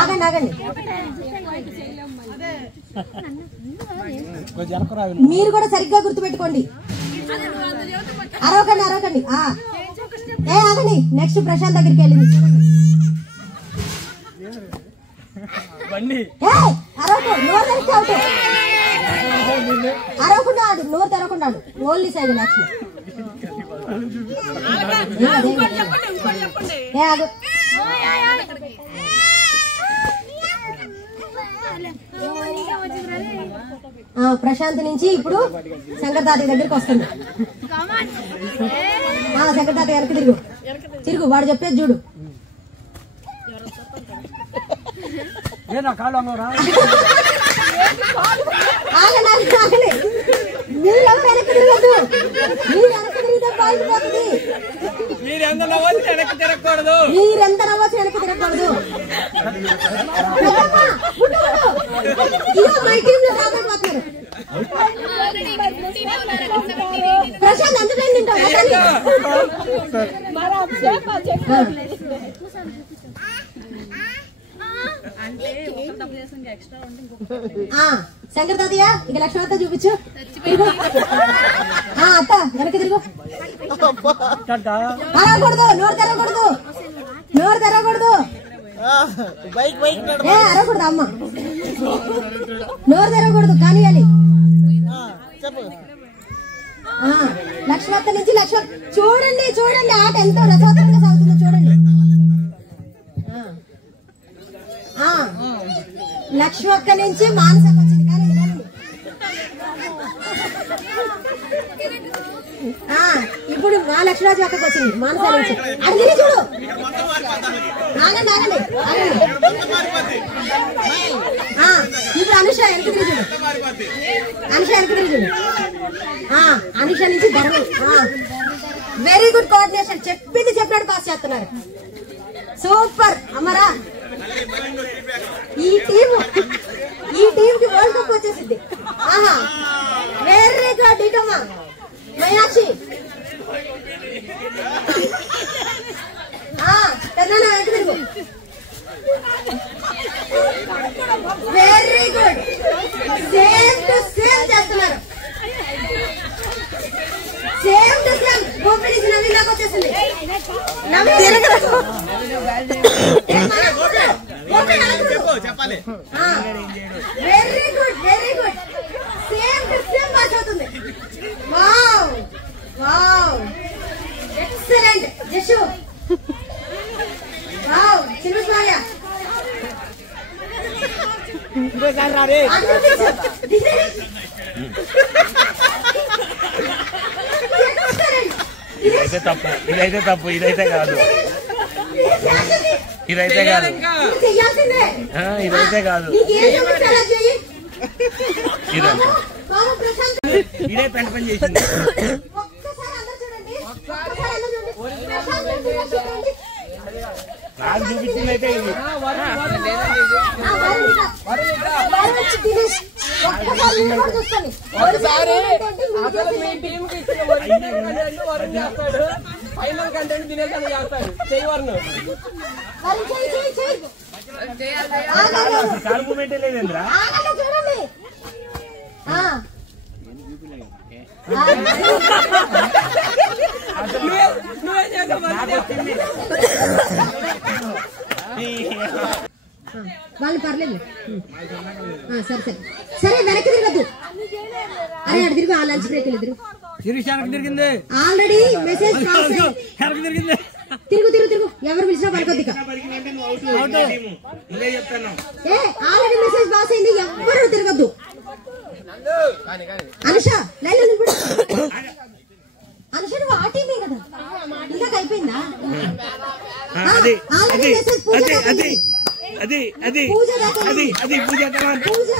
ఆగండి ఆగండి, మీరు కూడా సరిగ్గా గుర్తుపెట్టుకోండి. అరవకండి అరవకండి. ఆగండి, నెక్స్ట్ ప్రశాంత్ దగ్గరికి వెళ్ళింది. అరవకుండా ఆడు, నోరు తెరవకుండా ఆడు, ఓన్లీ సైడ్ లక్ష్మి. ప్రశాంత్ నుంచి ఇప్పుడు శంకర్ తాతయ్య దగ్గరికి వస్తుంది. శంకర్ తాతయ్య వెనక్కి తిరుగు, తిరుగు, వాడు చెప్పేది చూడు. మీరెవరు వెనక్కి తిరగద్దు, మీరు వెనక్కి తిరిగితే పాయింట్ పోతుంది. మీరెంత నవ్వచ్చు వెనక్కి తిరగకూడదు. మై టీమ్ లో కాపాడిపోతున్నారు. ప్రశాంత్ ఎంటర్టైన్ తింటావు. శంకర్ తాతయ్య ఇక లక్ష్మణతో చూపించు. అత్త వెనక్కి తిరుగు. అరవకూడదు, నోరు తెరవకూడదు, నోరు తెరవకూడదు. అరవకూడదు అమ్మ, నోరు తెరవకూడదు, కానియాలి. లక్ష్మత్త నుంచి లక్ష్మ చూడండి, చూడండి ఆట ఎంతో రసవత్తరంగా సాగుతుందో చూడండి. లక్ష్మక్క నుంచి మానసకు వచ్చింది. కానీ ఇప్పుడు మా లక్ష్మరాజు అక్కడికి వచ్చింది మానస నుంచి. అడిగి చూడు. ఆగండి ఆగండి ఆగండి. ఇప్పుడు అనుష వెనక్కి తిరిగి చూడు. అనుష వెనక్కి తిరిగి చూడు. అనుష నుంచి ధర్మం. Very good coordination. చెప్పింది చెప్పినట్టు పాస్ చేస్తున్నారు. సూపర్ అమ్మరా. ఈ టీమ్ కి వరల్డ్ కప్ వచ్చేసింది. వెరీ గుడ్ ఇటమ్మా Mayakshi. Very good. Same to same చేస్తున్నారు. Same to same. Gopidi Naveen దాకా వచ్చేసింది. Very good, very good. Same to same match అవుతుంది. Wow wow, excellent Jashu. Wow చిన్నస్వాయ. ఇదైతే తప్పు, ఇదైతే తప్పు, ఇదైతే కాదు, ఇదైతే కాదు, ఇదైతే కాదు. ఇదే పెంట పని చేసింది. నాకు చూపించింది అయితే ఇది. ఫైనల్ కంటెంట్ తినేసాను చేస్తాడు చేయవరను. కాలు మూమెంటే లేదేంద్రా. వాళ్ళు పర్లేదు. సరే సరే సరే, వెనక్కి తిరగద్దు. అరే అటు తిరుగు. ఆ లంచ్ బ్రేక్ తిరుగు. ఆల్రెడీ మెసేజ్ తిరుగు తిరుగు తిరుగు. ఎవరు పిలిచినా పడుకోద్ది. ఆల్రెడీ మెసేజ్ పాస్ అయింది. ఎవరు తిరగద్దు. అనుష లైన్ అనుష నువ్వు ఆ టీమే కదా, ఇందాక అయిపోయిందా? ఆల్రెడీ మెసేజ్ పూజ అది అది అది అది పూజ కమాన్, పూజ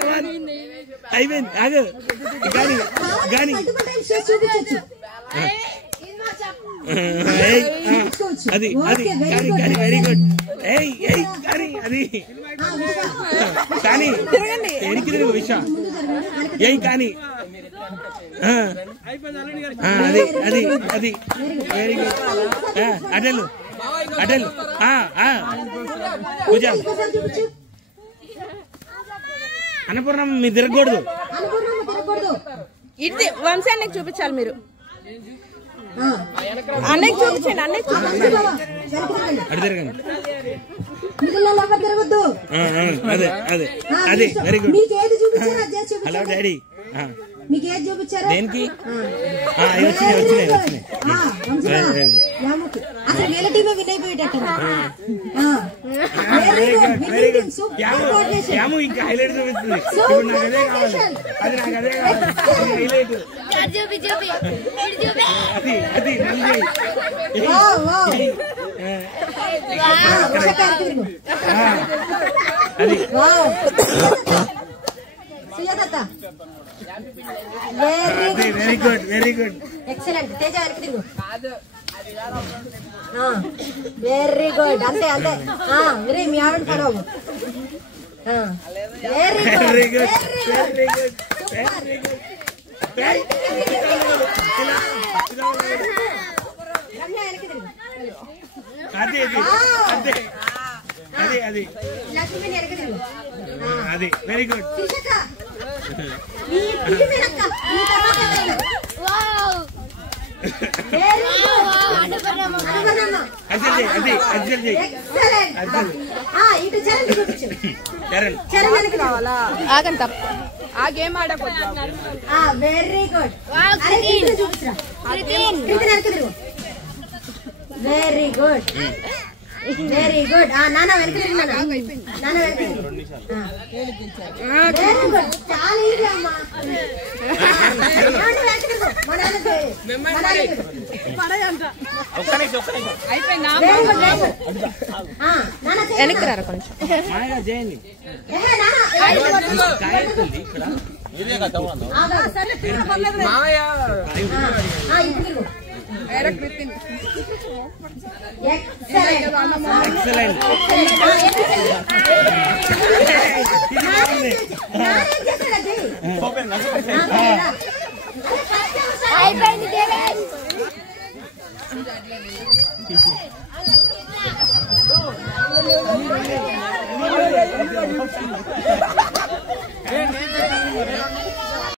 కమాన్ అయిపోయింది. ఆగు గాని గాని చూపించచ్చు. అది అది గాని గాని వెరీ గుడ్. ఏయ్ ఏయ్ గాని అది కానీ ఎనికి తిరుగు విష. ఏయ్ కానీ అది అది అది వెరీ గుడ్. అటెల్ అటెల్ పూజ ఇంకోసారి చూపించు. అన్నపూర్ణం మీరు తిరగకూడదు. అనుకున్నాము తిరగకూడదు. ఇది వంశీ అన్నకి చూపించాలి మీరు. ఆ, అన్నకి చూపించండి. అన్నకి ఆ, వంశీ బావ, వెనక్కి తిరగండి. అటు తిరగండి. మిగిలిన వాళ్ళు ఎవరు తిరగొద్దు. అదే అదే ఆ, అదే మీ వెరీ గుడ్. మీకు ఏది చూపించారో అది చేసి హలో చూపించండి. డాడీ. మీకు ఏది చూపించారో దేనికి ఆ. వచ్చినాయి వచ్చినాయి వచ్చినాయి. ఆ, వంశీ బావ, యాముకి. అసలు వీళ్ళ టీమే విన్ అయిపోయేటట్టు. Very good, very good. Super coordination. Yamu ఇంకా హైలైట్ చూపిస్తుంది. ఇప్పుడు నాకు అదే కావాలి. అది నాకు అదే కావాలి. హైలైట్ అది అది నంది. Wow, wow. అది wow. Sujatha very good very good. Excellent. Teja వెనక్కి తిరుగు. Very good. అంతే అంతే. వెరీ మీ ఆవిడ ఫాలో అవ్వు. Very good very good very very good very good. Ramya వెనక్కి తిరుగు. అది అది అది అది లక్ష్మి వెనక్కి తిరుగు. అది వెరీ గుడ్. శిరీషక్క, ఈ మీనక్క, ఈ తర్వాత ఎవరు? Very good. అనుపర్ణమ్మ. అజ్జల్ అది అజ్జల్ చేయి. ఎక్సలెంట్. ఇటు చరణ్ చూపించు. చరణ్ చరణ్ వెనక్కి తిరుగు. ఆగండి తప్ప. ఆ గేమ్ ఆడకూడదు. Very good. అరే ఇటు చూపించురా. ఇటు వెనక్కి తిరుగు. Very good very good. నాన్న వెనక్కి తిరుగు. నాన్న వెనక్కి తిరుగు. Very good. చాలా ఈజీ అమ్మా. నాన్న వెనక్కి తిరుగు. మా నాన్నకి తిరుగు. అయిపోయిందా? Very good very good. నాన్న వెనక్కి రారా కొంచెం. మాయగా చేయండి. మామయ్య ఎక్సలెంట్. అయిపోయింది.